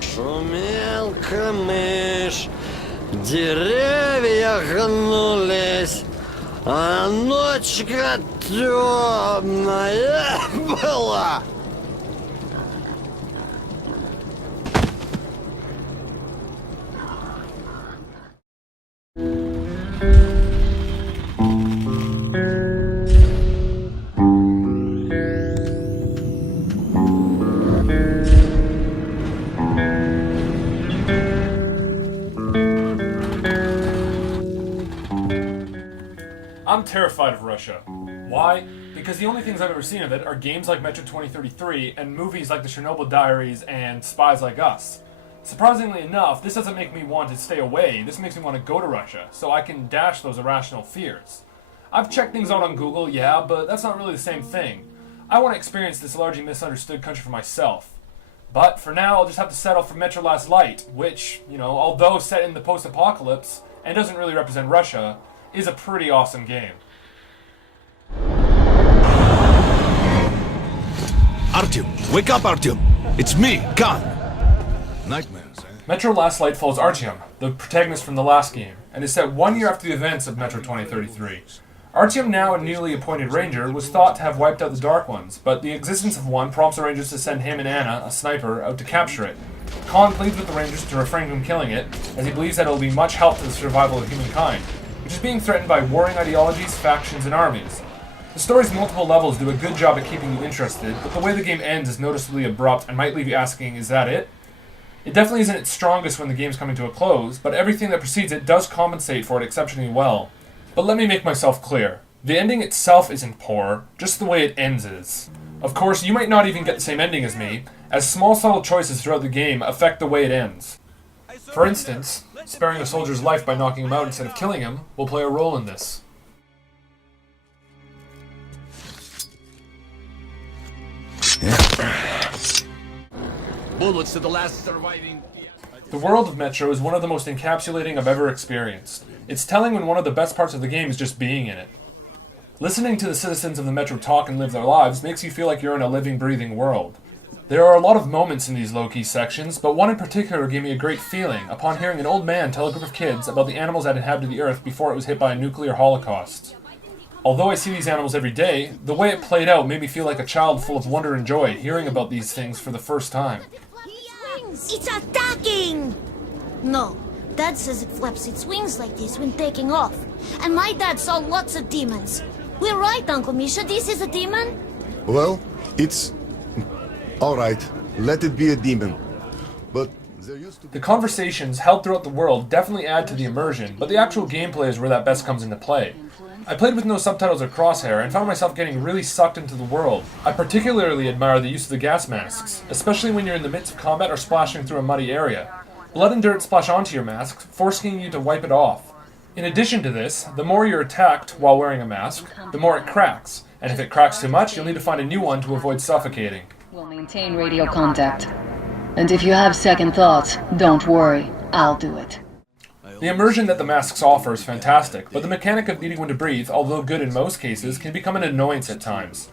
Шумелка мышь, деревья гнулись, а ночка темная была. I'm terrified of Russia. Why? Because the only things I've ever seen of it are games like Metro 2033 and movies like The Chernobyl Diaries and Spies Like Us. Surprisingly enough, this doesn't make me want to stay away, this makes me want to go to Russia, so I can dash those irrational fears. I've checked things out on Google, yeah, but that's not really the same thing. I want to experience this largely misunderstood country for myself. But for now, I'll just have to settle for Metro Last Light, which, although set in the post-apocalypse and doesn't really represent Russia, is a pretty awesome game. Artyom, wake up, Artyom! It's me, Khan! Nightmares, eh? Metro Last Light follows Artyom, the protagonist from the last game, and is set 1 year after the events of Metro 2033. Artyom, now a newly appointed ranger, was thought to have wiped out the Dark Ones, but the existence of one prompts the rangers to send him and Anna, a sniper, out to capture it. Khan pleads with the rangers to refrain from killing it, as he believes that it will be much help to the survival of humankind, which is being threatened by warring ideologies, factions, and armies. The story's multiple levels do a good job at keeping you interested, but the way the game ends is noticeably abrupt and might leave you asking, is that it? It definitely isn't its strongest when the game's coming to a close, but everything that precedes it does compensate for it exceptionally well. But let me make myself clear. The ending itself isn't poor, just the way it ends is. Of course, you might not even get the same ending as me, as small subtle choices throughout the game affect the way it ends. For instance, sparing a soldier's life by knocking him out instead of killing him will play a role in this. Bullets to the last surviving... The world of Metro is one of the most encapsulating I've ever experienced. It's telling when one of the best parts of the game is just being in it. Listening to the citizens of the Metro talk and live their lives makes you feel like you're in a living, breathing world. There are a lot of moments in these low-key sections, but one in particular gave me a great feeling upon hearing an old man tell a group of kids about the animals that inhabited the Earth before it was hit by a nuclear holocaust. Although I see these animals every day, the way it played out made me feel like a child full of wonder and joy hearing about these things for the first time. It's attacking! No, Dad says it flaps its wings like this when taking off. And my dad saw lots of demons. We're right, Uncle Misha, this is a demon? Well, it's... alright, let it be a demon. But there used to be... The conversations held throughout the world definitely add to the immersion, but the actual gameplay is where that best comes into play. I played with no subtitles or crosshair and found myself getting really sucked into the world. I particularly admire the use of the gas masks, especially when you're in the midst of combat or splashing through a muddy area. Blood and dirt splash onto your mask, forcing you to wipe it off. In addition to this, the more you're attacked while wearing a mask, the more it cracks, and if it cracks too much, you'll need to find a new one to avoid suffocating. We'll maintain radio contact. And if you have second thoughts, don't worry, I'll do it. The immersion that the masks offer is fantastic, but the mechanic of needing one to breathe, although good in most cases, can become an annoyance at times.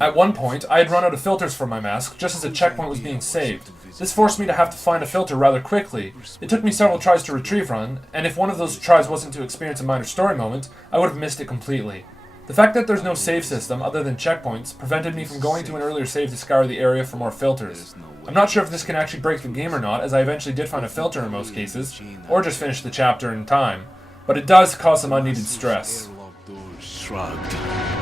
At one point, I had run out of filters for my mask just as a checkpoint was being saved. This forced me to have to find a filter rather quickly. It took me several tries to retrieve one, and if one of those tries wasn't to experience a minor story moment, I would have missed it completely. The fact that there's no save system other than checkpoints prevented me from going to an earlier save to scour the area for more filters. I'm not sure if this can actually break the game or not, as I eventually did find a filter in most cases, or just finish the chapter in time, but it does cause some unneeded stress. Shrugged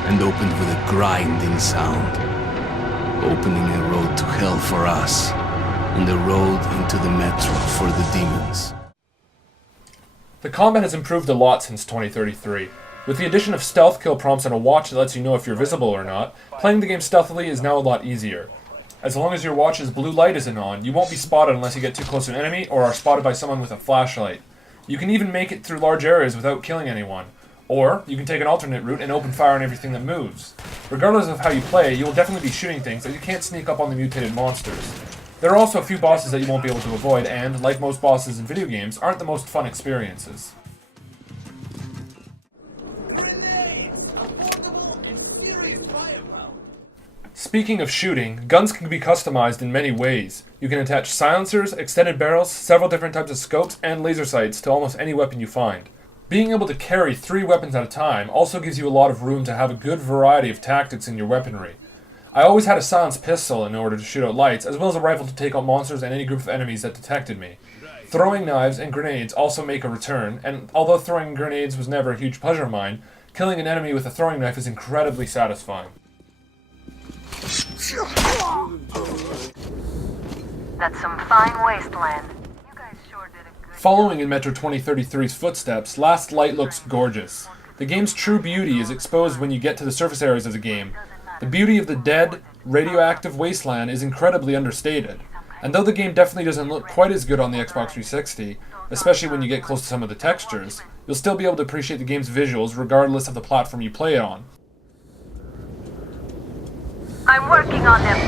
and opened with a grinding sound, opening a road to hell for us, and a road into the Metro for the demons. The combat has improved a lot since 2033. With the addition of stealth kill prompts and a watch that lets you know if you're visible or not, playing the game stealthily is now a lot easier. As long as your watch's blue light isn't on, you won't be spotted unless you get too close to an enemy or are spotted by someone with a flashlight. You can even make it through large areas without killing anyone. Or, you can take an alternate route and open fire on everything that moves. Regardless of how you play, you will definitely be shooting things that you can't sneak up on the mutated monsters. There are also a few bosses that you won't be able to avoid and, like most bosses in video games, aren't the most fun experiences. Speaking of shooting, guns can be customized in many ways. You can attach silencers, extended barrels, several different types of scopes, and laser sights to almost any weapon you find. Being able to carry 3 weapons at a time also gives you a lot of room to have a good variety of tactics in your weaponry. I always had a silenced pistol in order to shoot out lights, as well as a rifle to take out monsters and any group of enemies that detected me. Throwing knives and grenades also make a return, and although throwing grenades was never a huge pleasure of mine, killing an enemy with a throwing knife is incredibly satisfying. That's some fine wasteland. You guys sure did a good Following in Metro 2033's footsteps, Last Light looks gorgeous. The game's true beauty is exposed when you get to the surface areas of the game. The beauty of the dead, radioactive wasteland is incredibly understated. And though the game definitely doesn't look quite as good on the Xbox 360, especially when you get close to some of the textures, you'll still be able to appreciate the game's visuals regardless of the platform you play it on. I'm working on them.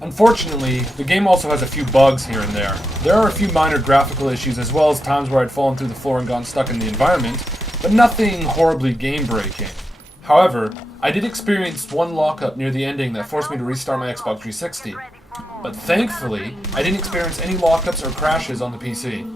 Unfortunately, the game also has a few bugs here and there. There are a few minor graphical issues as well as times where I'd fallen through the floor and gotten stuck in the environment, but nothing horribly game-breaking. However, I did experience one lockup near the ending that forced me to restart my Xbox 360. But thankfully, I didn't experience any lockups or crashes on the PC.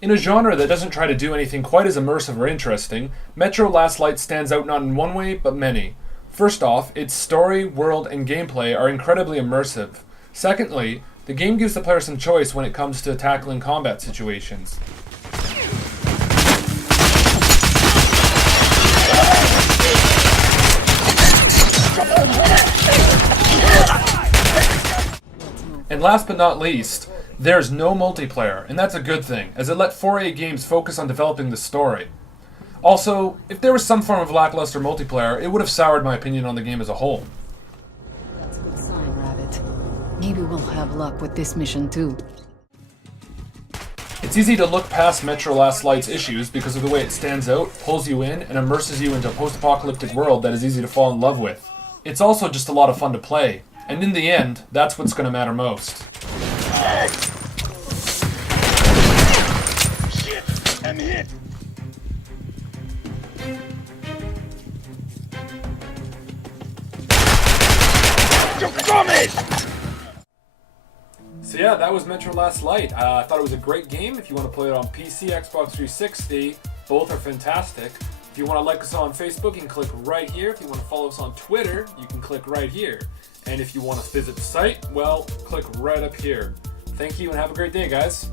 In a genre that doesn't try to do anything quite as immersive or interesting, Metro Last Light stands out not in one way, but many. First off, its story, world, and gameplay are incredibly immersive. Secondly, the game gives the player some choice when it comes to tackling combat situations. And last but not least, there's no multiplayer, and that's a good thing, as it let 4A games focus on developing the story. Also, if there was some form of lackluster multiplayer, it would have soured my opinion on the game as a whole. That's a good sign, Rabbit. Maybe we'll have luck with this mission too. It's easy to look past Metro Last Light's issues because of the way it stands out, pulls you in, and immerses you into a post-apocalyptic world that is easy to fall in love with. It's also just a lot of fun to play, and in the end, that's what's going to matter most. Shit! I'm hit! You got it! So yeah, that was Metro Last Light. I thought it was a great game. If you want to play it on PC, Xbox 360, both are fantastic. If you want to like us on Facebook, you can click right here. If you want to follow us on Twitter, you can click right here. And if you want to visit the site, well, click right up here. Thank you and have a great day, guys.